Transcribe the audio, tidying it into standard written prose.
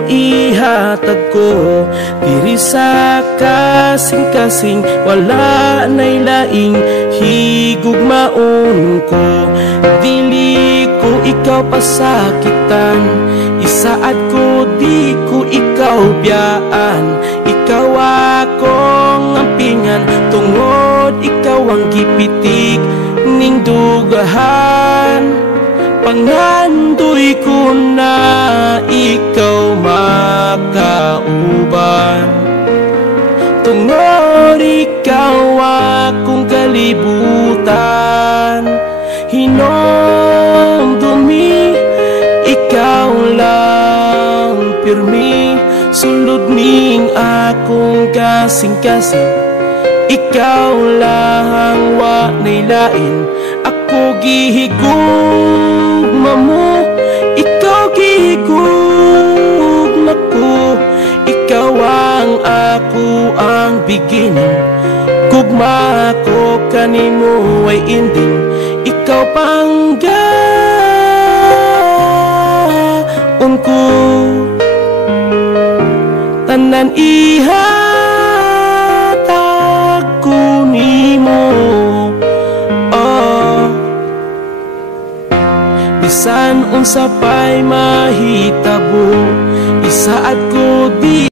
mo ihatag ko diri sa kasing-kasing, wala na'y laing higugmaon ko. Dili ko ikaw pasakitan, isaad ko di ko ikaw biyaan. Ikaw akong ampingan, tungod ikaw ang gipitik ning dugahan. Pangandoy ko na ikaw makauban, tungod ikaw akong kalibutan. Hinomdumi, ikaw lang pirmi, sulod ning akong kasing-kasing. Ikaw lang wa na'y lain, ako gihigugma mo, ikaw gihigugma ko. Ikaw ang ako ang beginning, gugma ko kanimo ay ending. Ikaw panggaon ko, tanan ihatag ko nimo. Bisan unsa pa'y mahitabo, isaad ko di